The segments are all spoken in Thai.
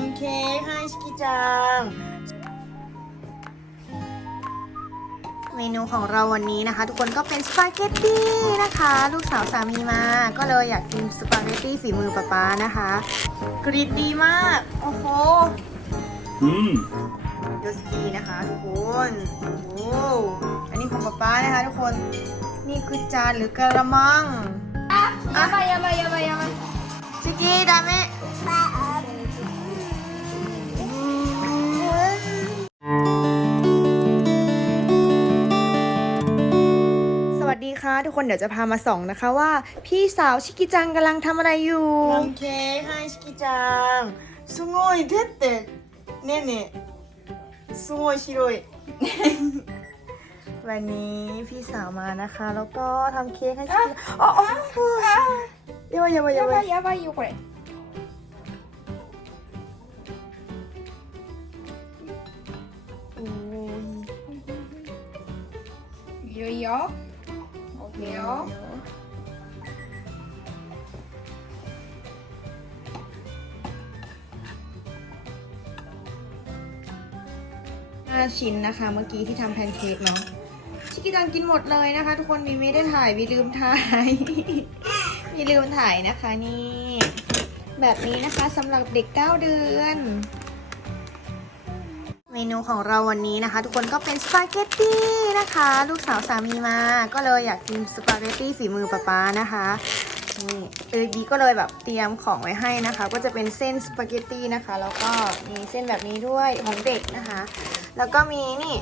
อเค้กให้ชิกิจัง เมนูของเราวันนี้นะคะ ทุกคนก็เป็นสปาเกตตี้นะคะ ลูกสาวสามีมา ก็เลยอยากกินสปาเกตตี้ฝีมือป้าป้านะคะ กรีดดีมาก โอ้โหอืมดูสกีนะคะทุกคนโอ้โหอันนี้ของป้าป้านะคะทุกคนนี่คือจานหรือกระมังอะยามายามายามาชิกิดาเม ดีค่ะ ทุกคนเดี๋ยวจะพามาส่องนะคะว่า พี่สาวชิกิจังกำลังทำอะไรอยู่ โอเคให้ชิกิจังสุโยเด็ดเด็ดเน่เน่出てねねすごい広いวันนี้พี่สาวมานะคะ แล้วก็ทำเค้กให้ชิกิอ๋อเยอะเยอะเยอะเยอะอยู่これいいよいいよ เหนียว ห้าชิ้นนะคะ เมื่อกี้ที่ทำแพนเค้กเนาะชิคกี้พายกินหมดเลยนะคะ ทุกคนมีไม่ได้ถ่ายมีลืมถ่าย มีลืมถ่ายนะคะนี่ แบบนี้นะคะสำหรับเด็ก 9 เดือน เมนูของเราวันนี้นะคะ ทุกคนก็เป็นสปาเกตตี้นะคะ ลูกสาวสามีมา ก็เลยอยากกินสปาเกตตี้ฝีมือป๊าป๊านะคะนี่เออบีก็เลยแบบเตรียมของไว้ให้นะคะ ก็จะเป็นเส้นสปาเกตตี้นะคะ แล้วก็มีเส้นแบบนี้ด้วยของเด็กนะคะ แล้วก็มีนี่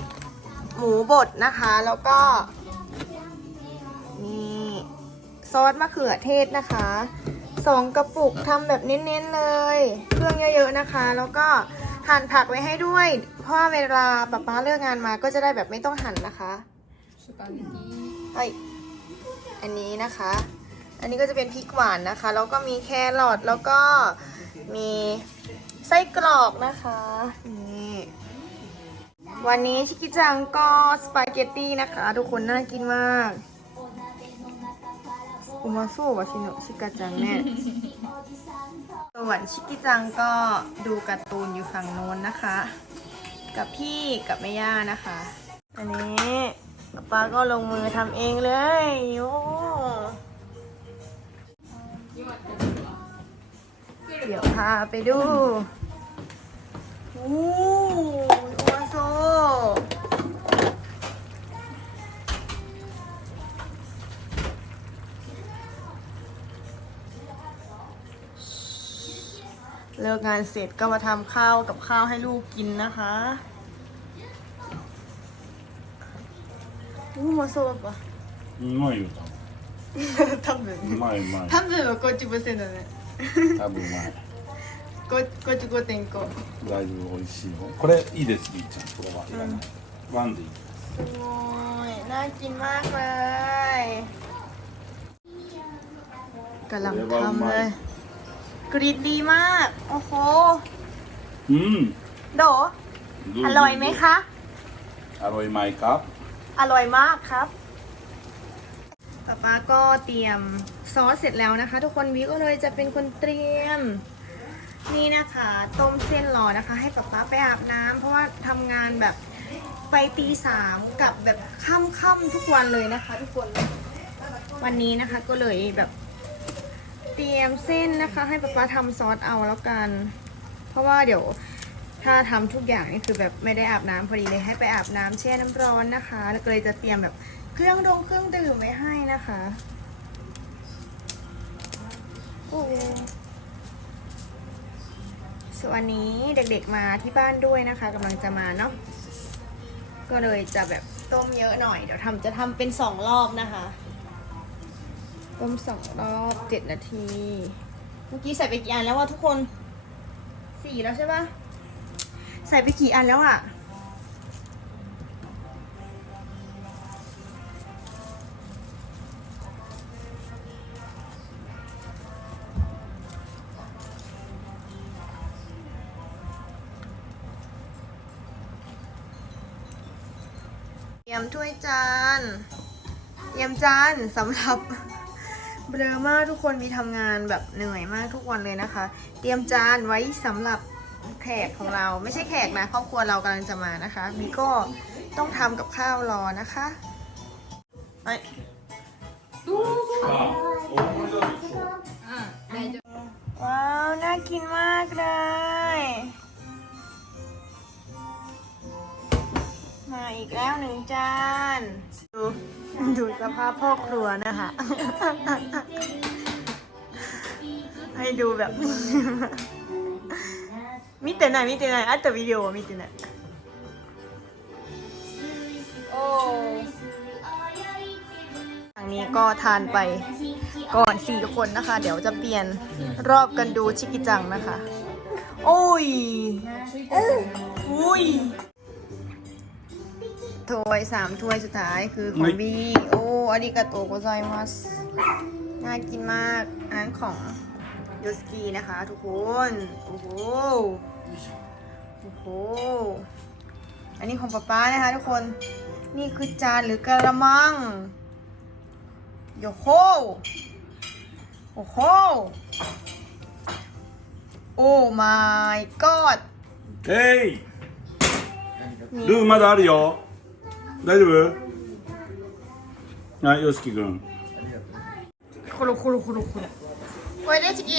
หมูบดนะคะ แล้วก็มีซอสมะเขือเทศนะคะสองกระปุกทำแบบเน้นๆเลย เครื่องเยอะๆนะคะ แล้วก็ หั่นผักไว้ให้ด้วย เพราะว่าเวลาป๊าป๊าเลิกงานมาก็จะได้แบบไม่ต้องหั่นนะคะ スパゲティ เอ้ยอันนี้นะคะ อันนี้ก็จะเป็นพริกหวานนะคะ แล้วก็มีแครอทแล้วก็มีไส้กรอกนะคะนี่วันนี้ชิกิจังก็สปาเกตตี้นะคะ ทุกคนน่ากินมากอุมาโซวะชิโนะชิกาจังเนี่ย ส่วนชิกิจังก็ดูการ์ตูนอยู่ฝั่งโน้นนะคะ กับพี่กับแม่ย่านะคะ อันนี้ป๊าป๊าก็ลงมือทำเองเลยโอ้เดี๋ยวพาไปดูโอ้ เลิกงานเสร็จก็มาทำข้าวกับข้าวให้ลูกกินนะคะอู้มาโซปะ うまいよ多分うまいうまい多分は50%だね多分うまい55.5だいぶ美味しいよこれいいですりーちゃんこれはいらない、ワンでいいすごいน่ากินมากเลยกำลังทำเลย กรีดดีมาก โอ้โห อืมโดอร่อยไหมคะ อร่อยไหมครับ อร่อยมากครับป๊าป้าก็เตรียมซอสเสร็จแล้วนะคะ ทุกคนวิวก็เลยจะเป็นคนเตรียม นี่นะคะ ต้มเส้นหล่อนะคะ ให้ป๊าป้าไปอาบน้ำเพราะว่าทำงานแบบไปตีสามกับแบบค่ำๆทุกวันเลยนะคะ ทุกคนวันนี้นะคะก็เลยแบบ เตรียมเส้นนะคะ ให้ป๊าป๊าทำซอสเอาแล้วกัน เพราะว่าเดี๋ยวถ้าทำทุกอย่างนี่คือแบบไม่ได้อาบน้ำพอดีเลยให้ไปอาบน้ำแช่น้ำร้อนนะคะ แล้วก็เลยจะเตรียมแบบเครื่องดองเครื่องดื่มไว้ให้นะคะโอ้ส่วนวันนี้เด็กๆมาที่บ้านด้วยนะคะกำลังจะมาเนาะก็เลยจะแบบต้มเยอะหน่อย เดี๋ยวทำจะทำเป็นสองรอบนะคะ ต้มสองรอบเจ็ดนาที เมื่อกี้ใส่ไปกี่อันแล้ววะทุกคนสี่แล้วใช่ปะใส่ไปกี่อันแล้วอะเตรียมถ้วยจานเตรียมจานสำหรับ เบลอมากทุกคนมีทำงานแบบเหนื่อยมากทุกวันเลยนะคะ เตรียมจานไว้สำหรับแขกของเราไม่ใช่แขกนะครอบครัวเรากำลังจะมานะคะมีก็ต้องทำกับข้าวรอนะคะไปว้าว น่ากินมากเลย มาอีกแล้วหนึ่งจานดูดูสภาพพ่อครัวนะคะ ให้ดูแบบ 見てない見てないあったビデオは見てないโอ้ทางนี้ก็ทานไปก่อนสี่คนนะคะ เดี๋ยวจะเปลี่ยนรอบกันดูชิกิจังนะคะ โอ้ยอุ้ย ถ้วยสามถ้วยสุดท้ายคือของบีโอ้อาริกาโตโกไซมัสน่ากินมากอันของโยสกีนะคะ ทุกคน โอ้โหโอ้โห อันนี้ของป๊าป๊านะคะ ทุกคน นี่คือจานหรือกระมังโยโคโอ้โห โอ้ my god เฮ้ยดูมาดาริโอ 大丈夫？はいよしきくんコロコロコロコロ。これでチキ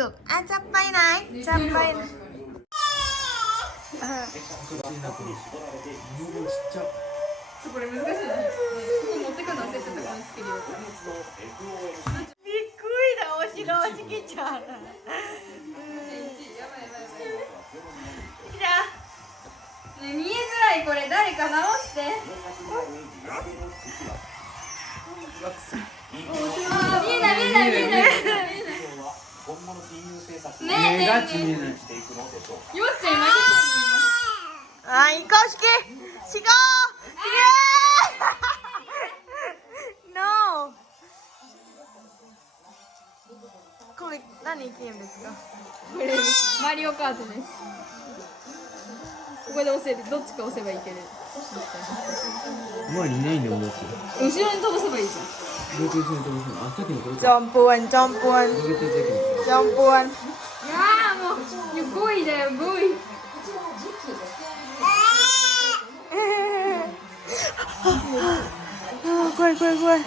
ไปไหนลูกอ่ะจะไปไหน จะไปไหนเออ これ難しいね持ってくるの忘れちゃったからつけるよびっくりだお城おじきちゃんうんやばいやばいやばいじゃね見えづらいこれ誰か直してあー見えない見えない見えない 目がち見えない。幼稚園あー、イコシキ、シゴー、イエーイ。no。これ何ゲームですか？これマリオカートです。ここで押せる、どっちか押せばいける。前にいないんだも。後ろに飛ばせばいいじゃん。に飛ばせば、あ、ジャンプワン、ジャンプワン。ジャンプワン。Bumbui. Quay, quay, quay.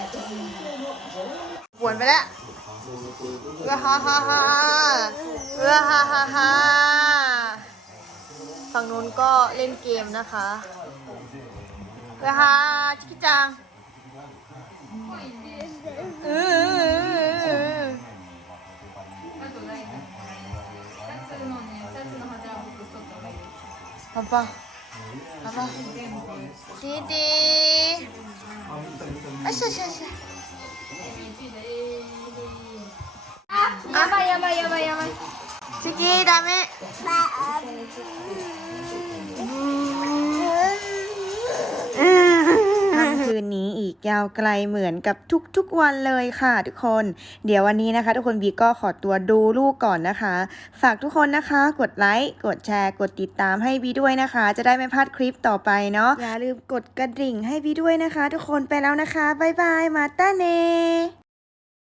Buồn vậy đấy. Ha ha ha ha. Ha ha ha. ฝั่งนู้นก็เล่นเกมนะคะเพื่อฮาชิคกี้จังเออ パパ。パパ。弟弟よしよしよしあやばいやばいやばいやばい。次ダメ。うん。 อีกยาวไกลเหมือนกับทุกๆวันเลยค่ะ ทุกคน เดี๋ยววันนี้นะคะ ทุกคนบีก็ขอตัวดูลูกก่อนนะคะ ฝากทุกคนนะคะ กดไลค์กดแชร์ กดติดตามให้บีด้วยนะคะ จะได้ไม่พลาดคลิปต่อไปเนาะอย่าลืมกดกระดิ่งให้บีด้วยนะคะ ทุกคนไปแล้วนะคะบ๊ายบายมาต้าเน